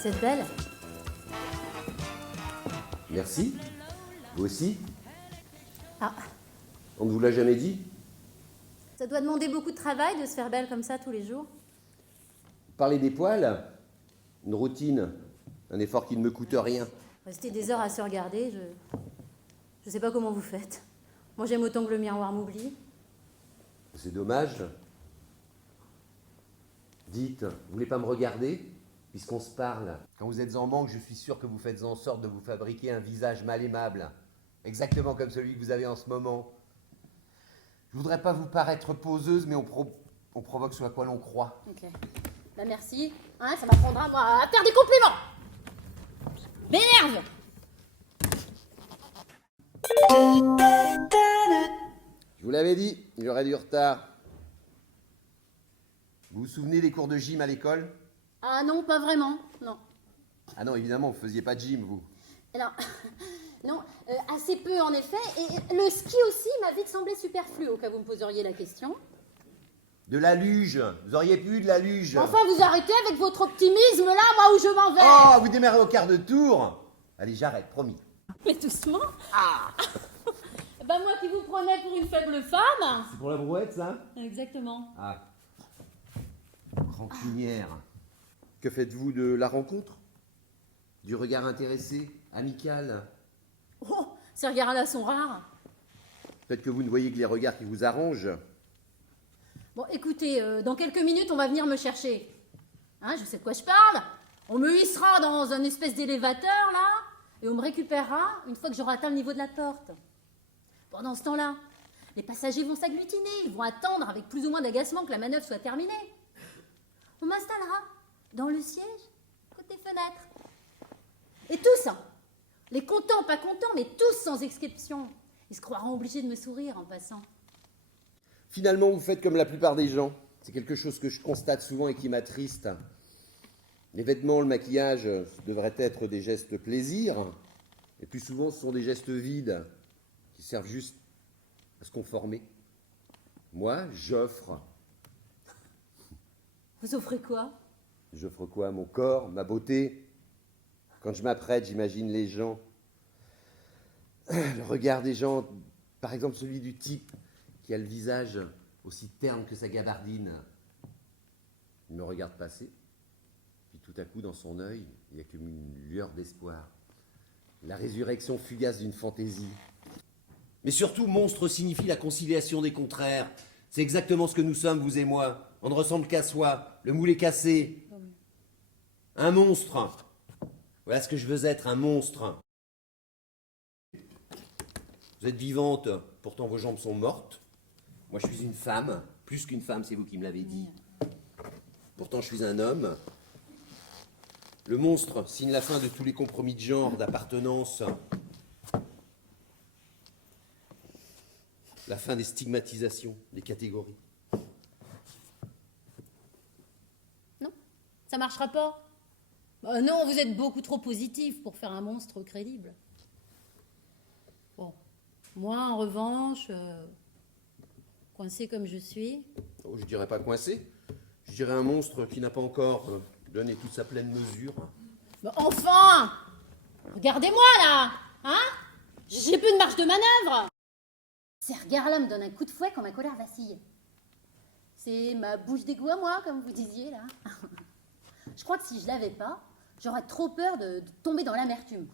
Vous êtes belle. Merci. Vous aussi. Ah, On ne vous l'a jamais dit? ça doit demander beaucoup de travail de se faire belle comme ça tous les jours. Parler des poils, une routine, un effort qui ne me coûte rien. Rester des heures à se regarder, je sais pas comment vous faites. Moi, j'aime autant que le miroir m'oublie. C'est dommage. Dites, vous voulez pas me regarder, puisqu'on se parle? Quand vous êtes en manque, je suis sûr que vous faites en sorte de vous fabriquer un visage mal aimable. Exactement comme celui que vous avez en ce moment. Je voudrais pas vous paraître poseuse, mais on provoque ce à quoi l'on croit. Ok. Bah merci. Hein, ça m'apprendra, moi, à faire des compliments. M'énerve. Je vous l'avais dit, il y aurait du retard. Vous vous souvenez des cours de gym à l'école? Ah non, pas vraiment, non. Ah non, évidemment, vous faisiez pas de gym, vous. Alors, non, assez peu en effet. Et le ski aussi m'a vite semblé superflu, au cas où vous me poseriez la question. De la luge. Vous auriez pu de la luge. Enfin, vous arrêtez avec votre optimisme là, moi où je m'en vais. Oh, vous démarrez au quart de tour. Allez, j'arrête, promis. Mais doucement. Ah. Bah moi qui vous prenais pour une faible femme. C'est pour la brouette, ça? Exactement. Ah. Rancunière. Que faites-vous de la rencontre? Du regard intéressé, amical? Oh, ces regards-là sont rares. Peut-être que vous ne voyez que les regards qui vous arrangent. Bon, écoutez, dans quelques minutes, on va venir me chercher. Hein, je sais de quoi je parle. On me hissera dans un espèce d'élévateur, là, et on me récupérera une fois que j'aurai atteint le niveau de la porte. Pendant ce temps-là, les passagers vont s'agglutiner, ils vont attendre avec plus ou moins d'agacement que la manœuvre soit terminée. On m'installera dans le siège, côté fenêtre. Et tous, hein, les contents, pas contents, mais tous sans exception, ils se croiront obligés de me sourire en passant. Finalement, vous faites comme la plupart des gens. C'est quelque chose que je constate souvent et qui m'attriste. Les vêtements, le maquillage devraient être des gestes plaisir. Et plus souvent, ce sont des gestes vides qui servent juste à se conformer. Moi, j'offre. Vous offrez quoi? J'offre quoi? Mon corps, ma beauté. Quand je m'apprête, j'imagine les gens. Le regard des gens, par exemple celui du type qui a le visage aussi terne que sa gabardine. Il me regarde passer, puis tout à coup, dans son œil, il y a comme une lueur d'espoir. La résurrection fugace d'une fantaisie. Mais surtout, monstre signifie la conciliation des contraires. C'est exactement ce que nous sommes, vous et moi. On ne ressemble qu'à soi. Le moule est cassé. Un monstre. Voilà ce que je veux être, un monstre. Vous êtes vivante, pourtant vos jambes sont mortes. Moi, je suis une femme. Plus qu'une femme, c'est vous qui me l'avez dit. Pourtant, je suis un homme. Le monstre signe la fin de tous les compromis de genre, d'appartenance. La fin des stigmatisations, des catégories. Non, ça marchera pas. Non, vous êtes beaucoup trop positif pour faire un monstre crédible. Bon, moi, en revanche, coincée comme je suis... Oh, je dirais pas coincé. Je dirais un monstre qui n'a pas encore donné toute sa pleine mesure. Mais enfin! Regardez-moi, là! Hein? J'ai peu de marge de manœuvre! Ces regards-là me donnent un coup de fouet quand ma colère vacille. C'est ma bouche d'égout à moi, comme vous disiez, là. Je crois que si je l'avais pas, j'aurais trop peur de tomber dans l'amertume.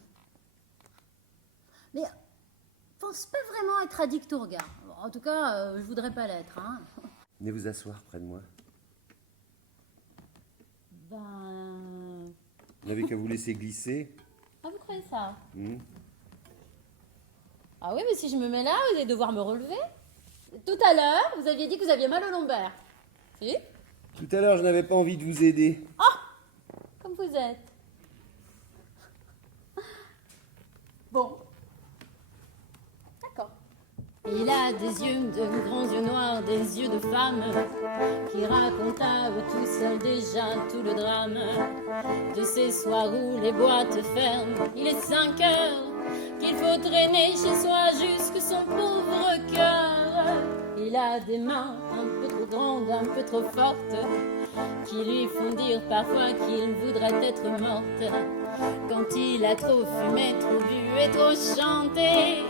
Mais je pense pas vraiment être addict au regard. Bon, en tout cas, je voudrais pas l'être, hein. Venez vous asseoir près de moi. Ben... Vous n'avez qu'à vous laisser glisser. Ah, vous croyez ça? Ah oui, mais si je me mets là, vous allez devoir me relever. Tout à l'heure, vous aviez dit que vous aviez mal au lombaire. Si? Tout à l'heure, je n'avais pas envie de vous aider. Oh! Comme vous êtes. Bon. D'accord. Il a des yeux, de grands yeux noirs, des yeux de femme, qui racontent à eux tout seul déjà tout le drame. De ces soirs où les boîtes ferment, il est 5 heures, qu'il faut traîner chez soi jusque son pauvre cœur. Il a des mains un peu trop grandes, un peu trop fortes, qui lui font dire parfois qu'il voudrait être morte. Quand il a trop fumé, trop bu et trop chanté,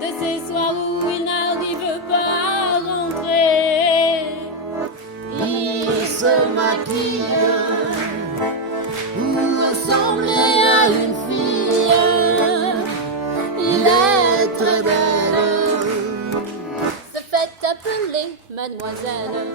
de ces soirs où il n'arrive pas à rentrer. Il se maquille pour ressembler à une fille. Il est très belle, se fait appeler mademoiselle.